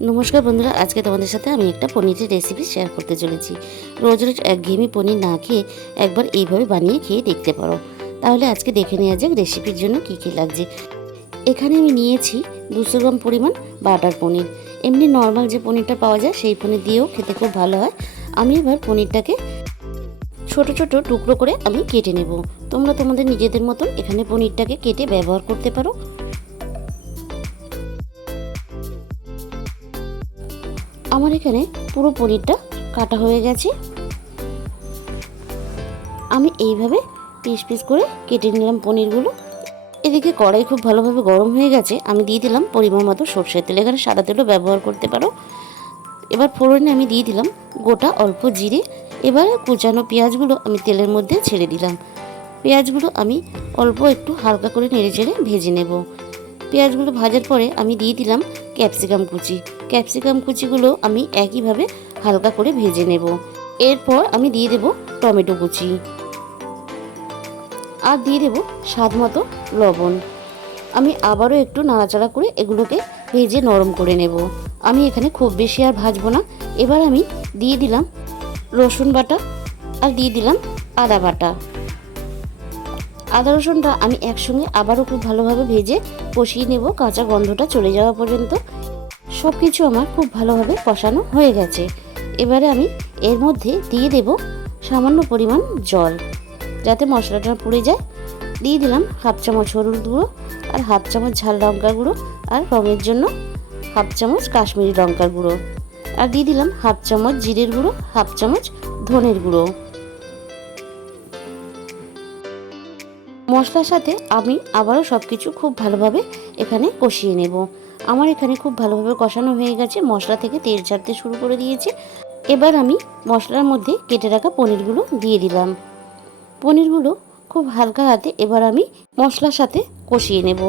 নমস্কার বন্ধুরা, আজকে তোমাদের সাথে আমি একটা পনিরের রেসিপি শেয়ার করতে চলেছি। রোজ রোজ একঘেয়েমি পনির না খেয়ে একবার এইভাবে বানিয়ে খেয়ে দেখতে পারো। তাহলে আজকে দেখে নেওয়া যাক রেসিপির জন্য কী কী লাগছে। এখানে আমি নিয়েছি 200 গ্রাম পরিমাণ বাটার পনির। এমনি নর্মাল যে পনিরটা পাওয়া যায় সেই পনির দিয়েও খেতে খুব ভালো হয়। আমি এবার পনিরটাকে ছোট ছোট টুকরো করে আমি কেটে নেব। তোমরা তোমাদের নিজেদের মতন এখানে পনিরটাকে কেটে ব্যবহার করতে পারো। আমার এখানে পুরো পনিরটা কাটা হয়ে গেছে। আমি এইভাবে পিস পিস করে কেটে নিলাম পনিরগুলো। এদিকে কড়াই খুব ভালোভাবে গরম হয়ে গেছে। আমি দিয়ে দিলাম পরিমাণ মতো সরষের তেল, এখানে সাদা তেলও ব্যবহার করতে পারো। এবার ফোড়নে আমি দিয়ে দিলাম গোটা অল্প জিরে। এবার কুচানো পেঁয়াজগুলো আমি তেলের মধ্যে ছেড়ে দিলাম। পেঁয়াজগুলো আমি অল্প একটু হালকা করে নেড়ে চেড়ে ভেজে নেব। পেঁয়াজগুলো ভাজার পরে আমি দিয়ে দিলাম ক্যাপসিকাম কুচি। ক্যাপসিকাম কুচিগুলো আমি একইভাবে হালকা করে ভেজে নেব। এরপর আমি দিয়ে দেব টমেটো কুচি আর দিয়ে দেব স্বাদ মতো লবণ। আমি আবারও একটু নাড়াচাড়া করে এগুলোকে ভেজে নরম করে নেব। আমি এখানে খুব বেশি আর ভাজবো না। এবার আমি দিয়ে দিলাম রসুন বাটা আর দিয়ে দিলাম আদা বাটা। আদা রসুনটা আমি একসঙ্গে আবারও খুব ভালোভাবে ভেজে কষিয়ে নেব, কাঁচা গন্ধটা চলে যাওয়া পর্যন্ত। সব কিছু আমার খুব ভালোভাবে কষানো হয়ে গেছে। এবারে আমি এর মধ্যে দিয়ে দেব সামান্য পরিমাণ জল, যাতে মশলাটা পুড়ে যায়। দিয়ে দিলাম হাফ চামচ হলুদ গুঁড়ো আর হাফ চামচ ঝাল লঙ্কার গুঁড়ো আর রঙের জন্য হাফ চামচ কাশ্মীরি লঙ্কার গুঁড়ো আর দিয়ে দিলাম হাফ চামচ জিরের গুঁড়ো, হাফ চামচ ধনের গুঁড়ো। মশলার সাথে আমি আবারও সব কিছু খুব ভালোভাবে এখানে কষিয়ে নেব। আমার এখানে খুব ভালোভাবে কষানো হয়ে গেছে, মশলা থেকে তেল ছাড়তে শুরু করে দিয়েছে। এবার আমি মশলার মধ্যে কেটে রাখা পনিরগুলো দিয়ে দিলাম। পনিরগুলো খুব হালকা হাতে এবার আমি মশলার সাথে কষিয়ে নেব।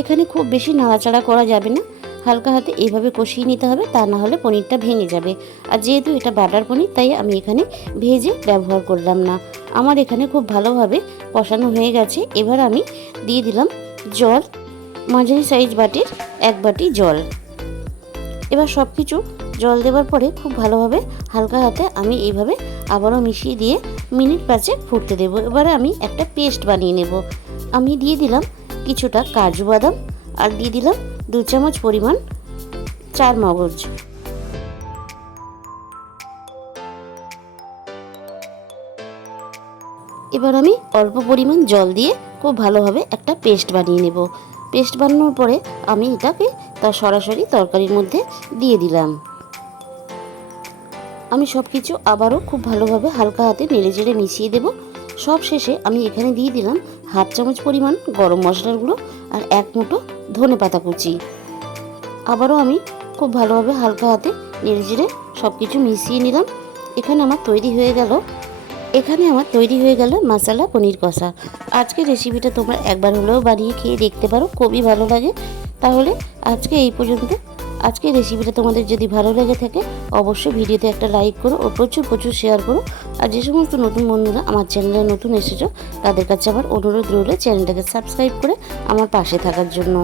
এখানে খুব বেশি নাড়াচাড়া করা যাবে না, হালকা হাতে এইভাবে কষিয়ে নিতে হবে, তা না হলে পনিরটা ভেঙে যাবে। আর যেহেতু এটা বাটার পনির, তাই আমি এখানে ভেজে ব্যবহার করলাম না। আমার এখানে খুব ভালোভাবে কষানো হয়ে গেছে। এবার আমি দিয়ে দিলাম জল, মাঝারি সাইজ বাটির 1 বাটি জল। এবার সব কিছু জল দেওয়ার পরে খুব ভালোভাবে হালকা হাতে আমি এইভাবে আবারও মিশিয়ে দিয়ে মিনিট 5 ফুটতে দেবো। এবারে আমি একটা পেস্ট বানিয়ে নেব। আমি দিয়ে দিলাম কিছুটা কাজু বাদাম আর দিয়ে দিলাম 2 চামচ পরিমাণ চার মগজ। এবার আমি অল্প পরিমাণ জল দিয়ে খুব ভালোভাবে একটা পেস্ট বানিয়ে নেব। পেস্ট বানানোর পরে আমি এটাকে তার সরাসরি তরকারির মধ্যে দিয়ে দিলাম। আমি সব কিছু আবারও খুব ভালোভাবে হালকা হাতে নেড়ে চেড়ে মিশিয়ে দেব। সব শেষে আমি এখানে দিয়ে দিলাম হাফ চামচ পরিমাণ গরম মশলার গুঁড়ো আর 1 মুঠো ধনে পাতা কুচি। আবারও আমি খুব ভালোভাবে হালকা হাতে নেড়ে চেড়ে সব কিছু মিশিয়ে নিলাম। এখানে আমার তৈরি হয়ে গেল মাসালা পনির কষা। আজকের রেসিপিটা তোমরা একবার হলেও বানিয়ে খেয়ে দেখতে পারো, খুবই ভালো লাগে। তাহলে আজকে এই পর্যন্ত। আজকের রেসিপিটা তোমাদের যদি ভালো লেগে থাকে অবশ্যই ভিডিওতে একটা লাইক করো ও প্রচুর শেয়ার করো। আর যে সমস্ত নতুন বন্ধুরা আমার চ্যানেলে নতুন এসেছো তাদের কাছে আমার অনুরোধ রইল চ্যানেলটাকে সাবস্ক্রাইব করে আমার পাশে থাকার জন্য।